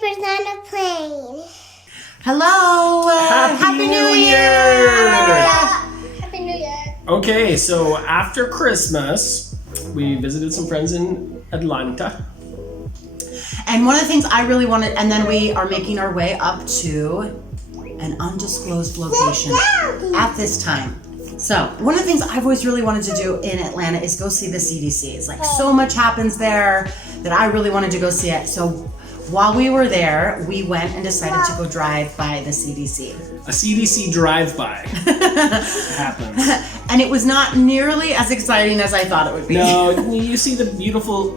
diapers on a plane. Hello! Happy New Year! Happy New Year. Okay, so after Christmas, we visited some friends in Atlanta. And one of the things I really wanted, and then we are making our way up to an undisclosed location at this time. So one of the things I've always really wanted to do in Atlanta is go see the CDC. It's like so much happens there that I really wanted to go see it. So while we were there, we went and decided to go drive by the CDC. A CDC drive-by happens. And it was not nearly as exciting as I thought it would be. No, you see the beautiful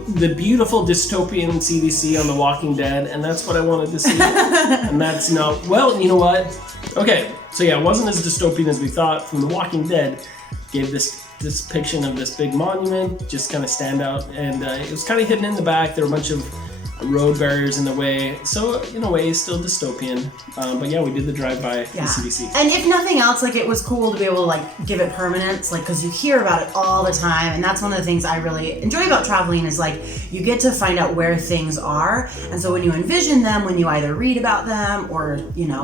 dystopian CDC on The Walking Dead, and that's what I wanted to see. And that's not, well, you know what? Okay, so yeah, it wasn't as dystopian as we thought. From The Walking Dead, gave this depiction of this big monument, just kind of stand out, and it was kind of hidden in the back. There were a bunch of road barriers in the way, so in a way still dystopian, but yeah, we did the drive-by the CDC. And if nothing else, like, it was cool to be able to like give it permanence, like, because you hear about it all the time, and that's one of the things I really enjoy about traveling is like you get to find out where things are, and so when you envision them, when you either read about them or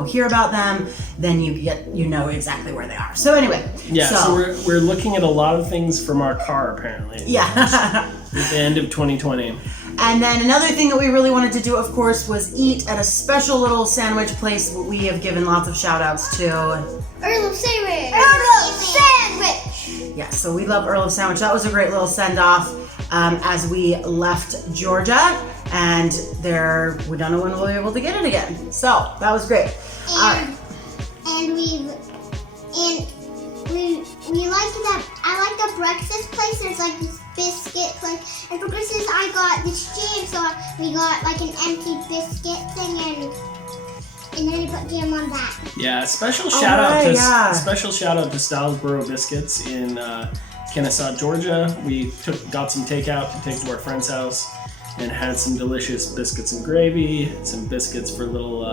hear about them, then you know exactly where they are. So anyway, so we're looking at a lot of things from our car apparently. Yeah. At the end of 2020. And then another thing that we really wanted to do, of course, was eat at a special little sandwich place that we have given lots of shout outs to. Earl of Sandwich. Earl of Sandwich. Yeah, so we love Earl of Sandwich. That was a great little send off as we left Georgia, and we don't know when we'll be able to get it again. So that was great. All right. And we like that. I like the breakfast place. There's like this biscuit place, and for Christmas I got this jam. So we got like an empty biscuit thing, and then we put jam on that. Yeah, special shout out to Stylesboro Biscuits in Kennesaw, Georgia. We got some takeout to take to our friend's house and had some delicious biscuits and gravy, some biscuits for little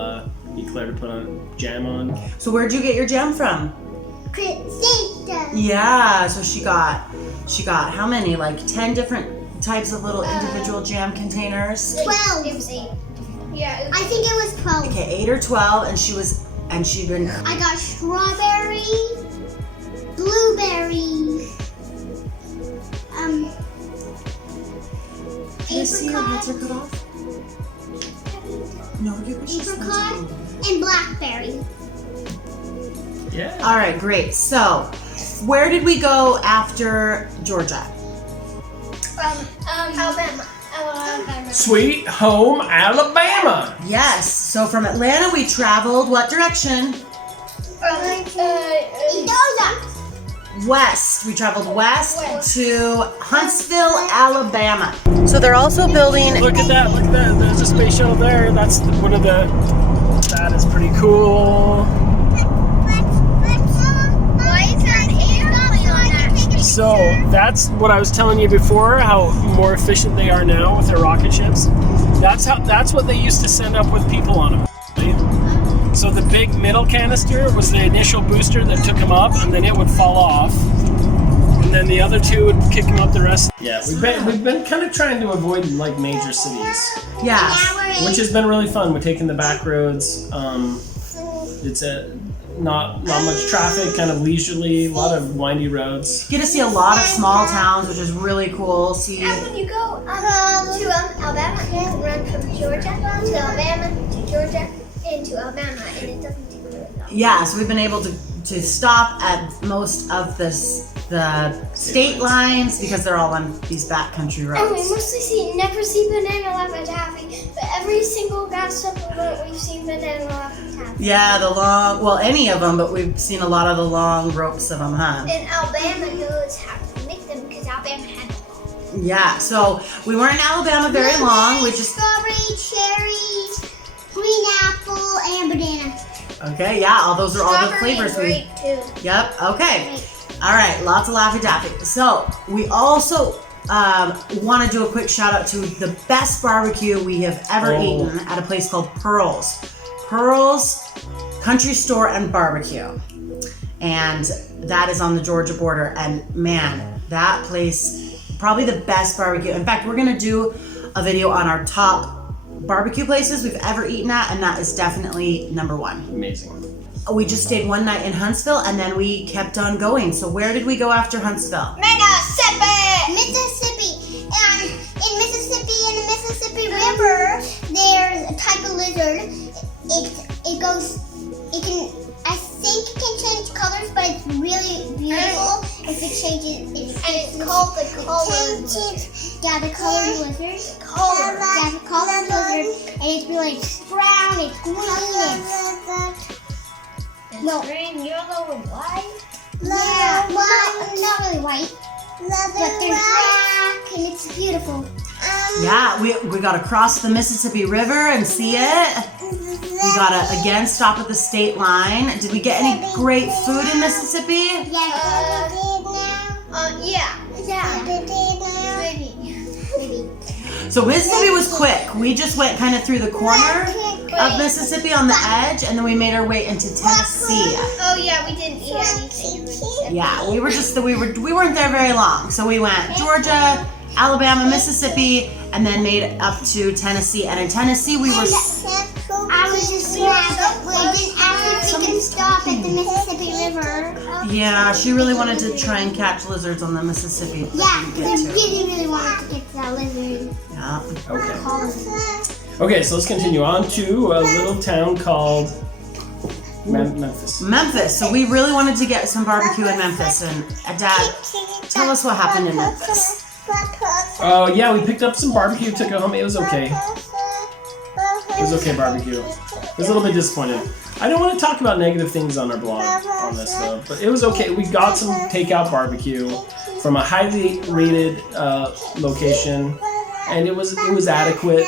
Eclair to put on jam on. So where'd you get your jam from? Cider. Yeah, so she got how many? Like 10 different types of little individual jam containers? 12. It was 8. Yeah. I think it was 12. Okay, 8 or 12, and she'd been. I got strawberry, blueberry, Can I see your heads are cut off? No, you apricot, and blackberry. Yeah. All right, great. So, where did we go after Georgia? Alabama. Sweet home Alabama. Yes. So from Atlanta, we traveled what direction? West. We traveled west to Huntsville, Alabama. So they're also building. Look at that! Look at that! There's a space shuttle there. That's one of the. That is pretty cool. So that's what I was telling you before, how more efficient they are now with their rocket ships. That's what they used to send up with people on them. Right? So the big middle canister was the initial booster that took them up, and then it would fall off, and then the other two would kick them up the rest. Yeah, we've been kind of trying to avoid like major cities. Yeah, which has been really fun. We're taking the back roads. It's not much traffic, kind of leisurely, a lot of windy roads. You get to see a lot of small towns, which is really cool. And when you go to Alabama, you can run from Georgia to Alabama to Georgia into Alabama, and it doesn't take very long. Yeah, so we've been able to stop at most of the state lines because they're all on these backcountry roads. And we mostly never see banana Laffy Taffy, but every single gas stop we've seen banana Laffy Taffy. Yeah, any of them, but we've seen a lot of the long ropes of them, huh? And Alabama knows how to make them because Alabama had them. Yeah, so we weren't in Alabama very long. We just strawberry, cherries, green apple, and banana. Okay, yeah, all those are all the flavors Strawberry and grape, too. Yep. Okay. All right, lots of Laffy Taffy. So we also want to do a quick shout out to the best barbecue we have ever eaten at a place called Pearls Country Store and Barbecue, and that is on the Georgia border. And man, that place, probably the best barbecue. In fact, we're gonna do a video on our top barbecue places we've ever eaten at, and that is definitely number one. Amazing. We just stayed one night in Huntsville, and then we kept on going. So where did we go after Huntsville? Mississippi. In Mississippi, in the Mississippi River, there's a type of lizard. I think it can change colors, but it's really beautiful. If it changes, it's called the color lizard. Yeah, the color lizard. Yeah, the color lizard, and it's really, it's brown, it's green, it's green, yellow, and white. Yeah, well, not really white, but they're black, and it's beautiful. Yeah, we got to cross the Mississippi River and see it. We got to, again, stop at the state line. Did we get any great food in Mississippi? Maybe. So Mississippi was quick. We just went kind of through the corner of Mississippi on the edge, and then we made our way into Tennessee. Oh yeah, we didn't eat anything in Mississippi. Yeah, we weren't there very long. So we went Georgia, Alabama, Mississippi, and then made it up to Tennessee. And in Tennessee, we were. I was just mad that we didn't actually we can stop at the Mississippi River. Yeah, she really wanted to try and catch lizards on the Mississippi. But Yeah, didn't we get to. really wanted to get to that lizard. Yeah. Okay, so let's continue on to a little town called Memphis. Memphis. So we really wanted to get some barbecue in Memphis. And Dad, tell us what happened in Memphis. Oh yeah, we picked up some barbecue, took it home. It was okay. It was okay barbecue. I was a little bit disappointed. I don't want to talk about negative things on our blog on this though, but it was okay. We got some takeout barbecue from a highly rated location, and it was adequate.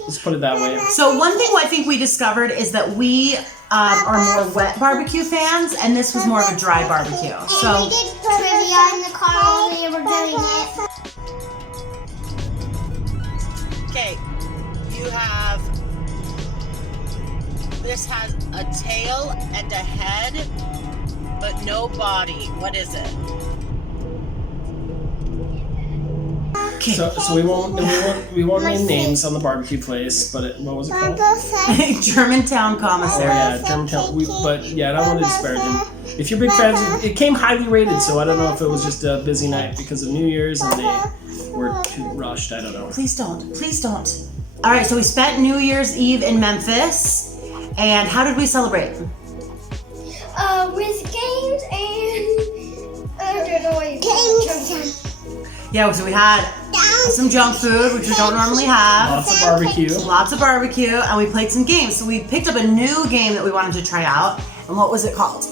Let's put it that way. So one thing I think we discovered is that we are more wet barbecue fans, and this was more of a dry barbecue. And So we did trivia in the car while we were doing it. okay, you have. This has a tail and a head, but no body. What is it? Okay. So we won't name names on the barbecue place, but what was it called? Germantown Oh Commissary. yeah, Germantown. But yeah, I don't want to disparage them. If you're big fans, it came highly rated, so I don't know if it was just a busy night because of New Year's and they were too rushed. I don't know. Please don't. Please don't. All right, so we spent New Year's Eve in Memphis, and how did we celebrate? With games and I don't know what you Yeah, so we had some junk food, which we don't normally have. Lots of barbecue. Lots of barbecue, and we played some games. So we picked up a new game that we wanted to try out. And what was it called? The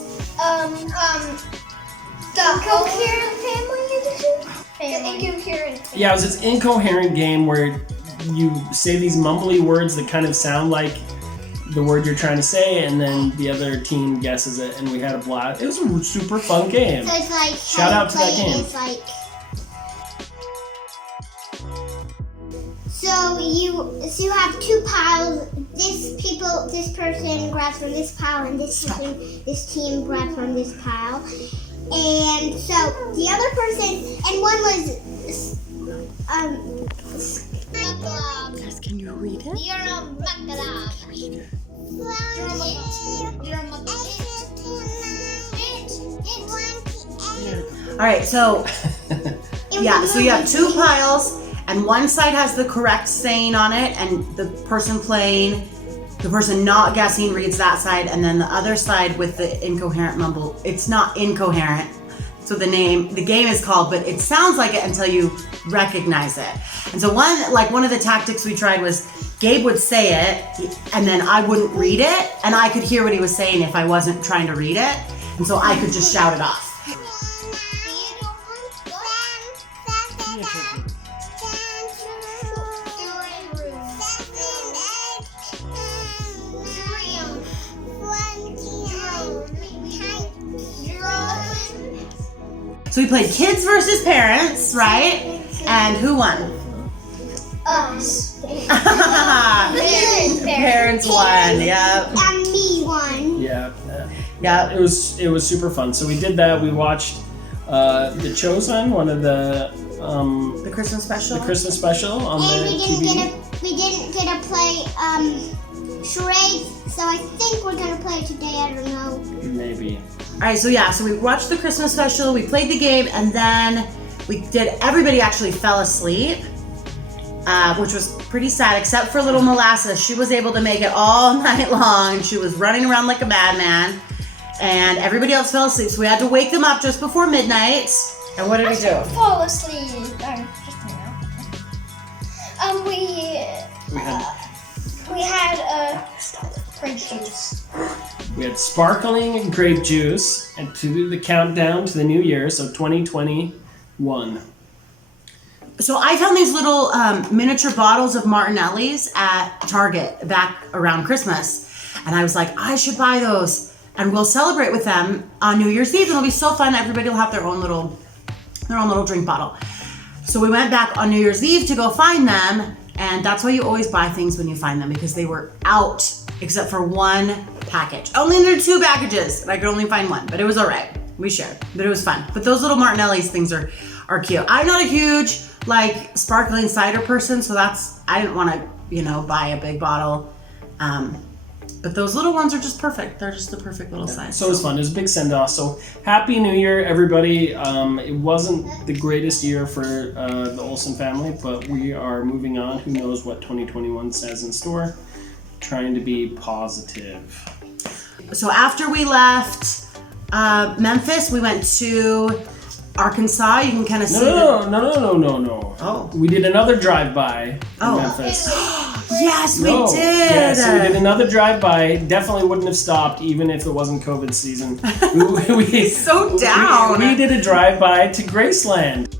Incoherent Family Edition? The Incoherent Family. Yeah, it was this incoherent game where you say these mumbly words that kind of sound like the word you're trying to say, and then the other team guesses it, and we had a blast. It was a super fun game. So it's like Shout out to that game. It's like so you have two piles. This person grabs from this pile, and this team grabs from this pile. And so the other person, and one was Can you read it? You're a macabre. All right, so yeah, so you have two piles, and one side has the correct saying on it, and the person not guessing reads that side, and then the other side with the incoherent mumble. It's not incoherent. So the game is called, but it sounds like it until you recognize it. And so one of the tactics we tried was Gabe would say it, and then I wouldn't read it, and I could hear what he was saying if I wasn't trying to read it, and so I could just shout it off. So we played kids versus parents, right? And who won? Us. Parents won, yeah. And me won. Yeah. Yeah. It was super fun. So we did that. We watched The Chosen, one of the The Christmas special? the Christmas special on And the we TV. didn't get a gonna play charades. So I think we're gonna play it today. I don't know. Maybe. All right, so we watched the Christmas special, we played the game, and then everybody actually fell asleep, which was pretty sad, except for little Molasses. She was able to make it all night long, and she was running around like a madman, and everybody else fell asleep, so we had to wake them up just before midnight. And what did we do? Fall asleep. We had grape juice. We had sparkling grape juice and to do the countdown to the new year, so 2021. So I found these little miniature bottles of Martinelli's at Target back around Christmas. And I was like, I should buy those. And we'll celebrate with them on New Year's Eve. It'll be so fun. Everybody will have their own little drink bottle. So we went back on New Year's Eve to go find them. And that's why you always buy things when you find them, because they were out except for one package. Only needed 2 packages, and I could only find one, but it was all right. We shared, but it was fun. But those little Martinelli's things are cute. I'm not a huge sparkling cider person, so I didn't want to buy a big bottle. But those little ones are just perfect. They're just the perfect little size. So it was fun. It was a big send-off. So Happy New Year, everybody. It wasn't the greatest year for the Olsen family, but we are moving on. Who knows what 2021 says in store. Trying to be positive. So after we left Memphis, we went to Arkansas. You can kind of see No. Oh. We did another drive-by in Oh. Memphis. Yes, we did. Yes, we did another drive-by. Definitely wouldn't have stopped even if it wasn't COVID season. We so down. We did a drive-by to Graceland.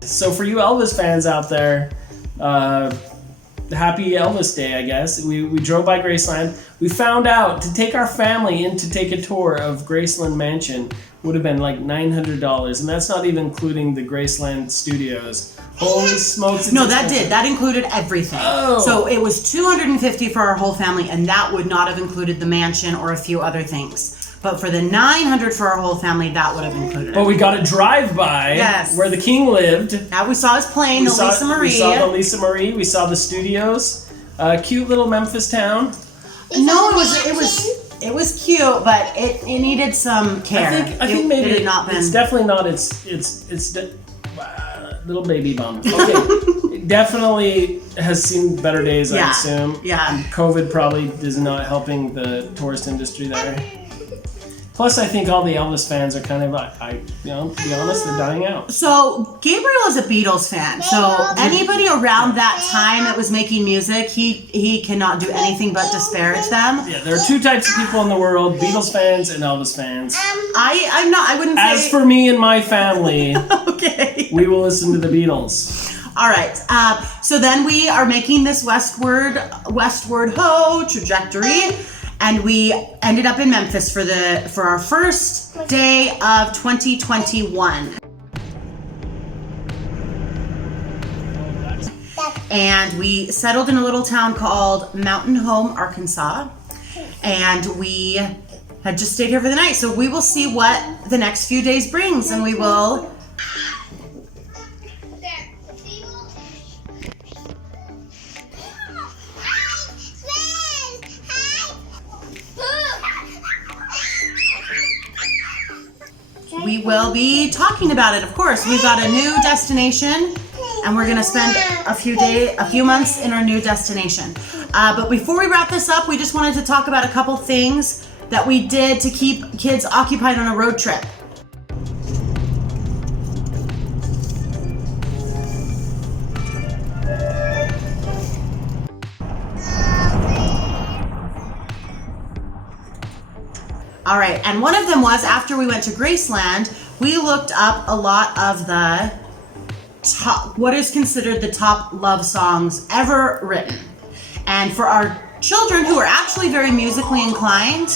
So for you Elvis fans out there, happy Elvis Day, I guess. We drove by Graceland. We found out to take our family in to take a tour of Graceland Mansion would have been like $900, and that's not even including the Graceland Studios. Holy smokes! No, that did. That included everything. Oh. So it was $250 for our whole family, and that would not have included the mansion or a few other things. But for the $900 for our whole family, that would have included it. But we got a drive-by where the king lived. Now we saw his plane, Lisa Marie. We saw the Lisa Marie. We saw the studios. Cute little Memphis town. No, it was cute, but it needed some care. I think maybe it had not been. It's definitely not. It's little baby bum. Okay, it definitely has seen better days. I assume. Yeah. COVID probably is not helping the tourist industry there. Plus, I think all the Elvis fans are kind of, to be honest, they're dying out. So Gabriel is a Beatles fan. So anybody around that time that was making music, he cannot do anything but disparage them. Yeah, there are 2 types of people in the world: Beatles fans and Elvis fans. I wouldn't say. As for me and my family, okay, we will listen to the Beatles. All right. So then we are making this westward ho trajectory. And we ended up in Memphis for our first day of 2021. And we settled in a little town called Mountain Home, Arkansas. And we had just stayed here for the night. So we will see what the next few days brings, and we will... We will be talking about it, of course. We've got a new destination, and we're gonna spend a few months in our new destination. But before we wrap this up, we just wanted to talk about a couple things that we did to keep kids occupied on a road trip. All right, and one of them was after we went to Graceland, we looked up a lot of the what is considered the top love songs ever written. And for our children who are actually very musically inclined,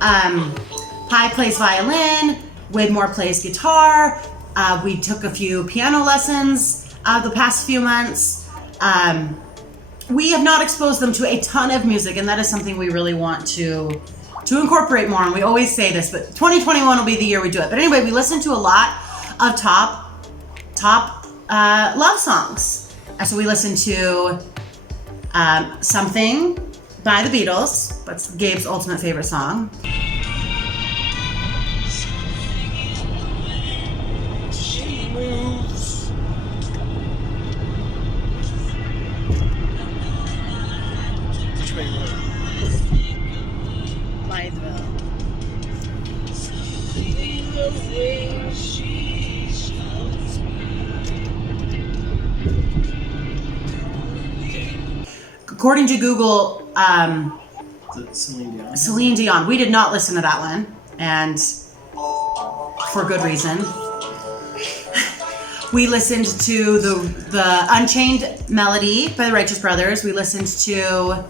Pi plays violin, Widmore plays guitar, we took a few piano lessons the past few months. We have not exposed them to a ton of music, and that is something we really want to incorporate more, and we always say this, but 2021 will be the year we do it. But anyway, we listened to a lot of top love songs. And so we listened to Something by the Beatles. That's Gabe's ultimate favorite song. According to Google, Celine Dion. We did not listen to that one, and for good reason. We listened to the Unchained Melody by the Righteous Brothers. We listened to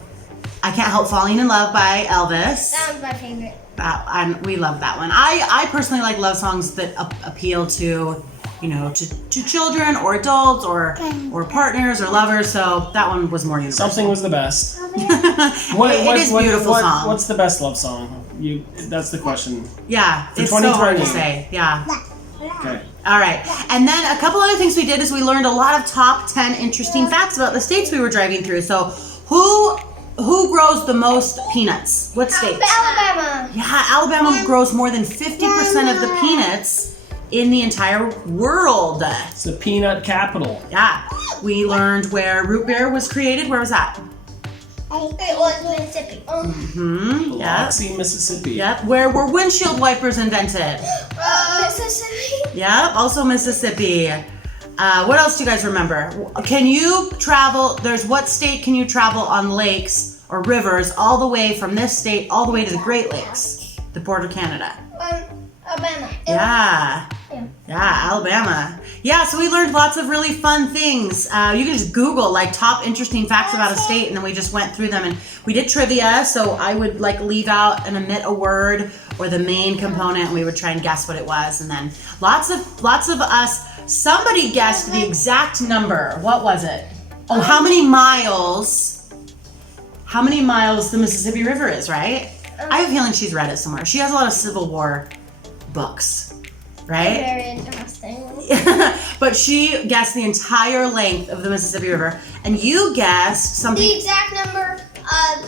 I Can't Help Falling in Love by Elvis. That was my favorite. We love that one. I personally like love songs that appeal to, you know, to children or adults or partners or lovers. So that one was more universal. Something was the best. It is a beautiful song. What's the best love song? That's the question. Yeah, For it's so hard to say. Yeah. Okay. All right. And then a couple other things we did is we learned a lot of top 10 interesting facts about the states we were driving through. So who grows the most peanuts? What state? Alabama. Yeah, Alabama grows more than 50% of the peanuts in the entire world. It's the peanut capital. Yeah. We learned where root beer was created. Where was that? It was Mississippi. Mm-hmm. Yeah. Biloxi, Mississippi. Yep. Where were windshield wipers invented? Mississippi. Yep. Also Mississippi. What else do you guys remember? Can you travel? What state can you travel on lakes or rivers all the way from this state all the way to the Great Lakes, the border of Canada? Alabama. Yeah, Alabama. Yeah, so we learned lots of really fun things. You can just Google like top interesting facts about a state, and then we just went through them. And we did trivia, so I would like leave out and omit a word or the main component, and we would try and guess what it was. And then lots of us. Somebody guessed the exact number. What was it? Oh, how many miles the Mississippi River is, right? I have a feeling she's read it somewhere. She has a lot of Civil War books, right? Very interesting. But she guessed the entire length of the Mississippi River, and you guessed something. The exact number of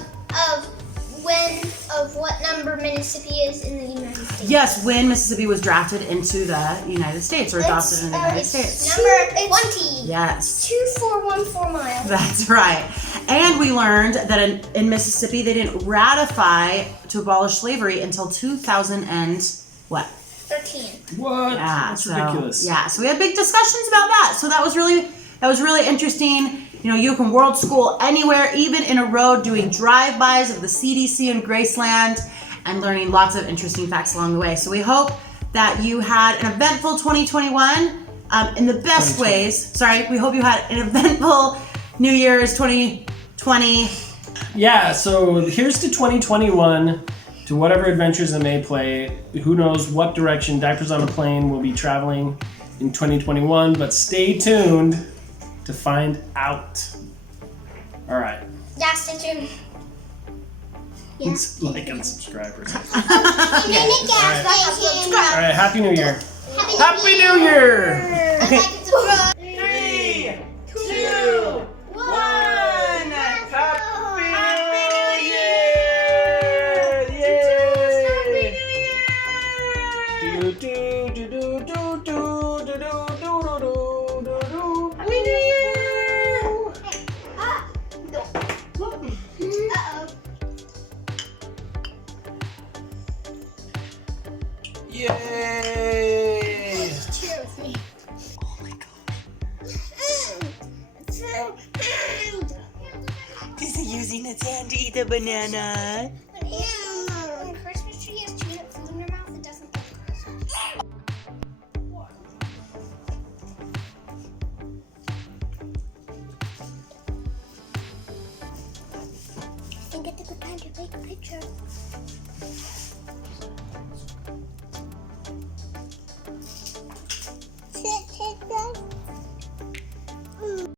what number Mississippi is in the United States. Yes, when Mississippi was drafted into the United States or adopted in the United States. Number 20. Yes. 2414 miles. That's right. And we learned that in Mississippi they didn't ratify to abolish slavery until 2000 and what? 13. What? Yeah, That's ridiculous. Yeah, so we had big discussions about that. So that was really interesting. You know, you can world school anywhere, even in a road, doing drive-bys of the CDC in Graceland and learning lots of interesting facts along the way. So we hope that you had an eventful 2021 in the best ways. Sorry, we hope you had an eventful New Year's 2020. Yeah, so here's to 2021, to whatever adventures it may play. Who knows what direction Diapers on a Plane will be traveling in 2021, but stay tuned to find out. All right. Yeah, stay tuned. Yeah. Like and subscribers. All right. All right, Happy New Year. Happy New Year. Okay. 3, 2, 1. Happy New Year! Yay! Do do do do do do do do do do. Happy New Year! Yay! Cheer with me. Oh my god. Is he using its hand to eat the banana? When Christmas tree has chewed up food in her mouth, it doesn't look Christmas. I think it's a good time to take a picture. Sit.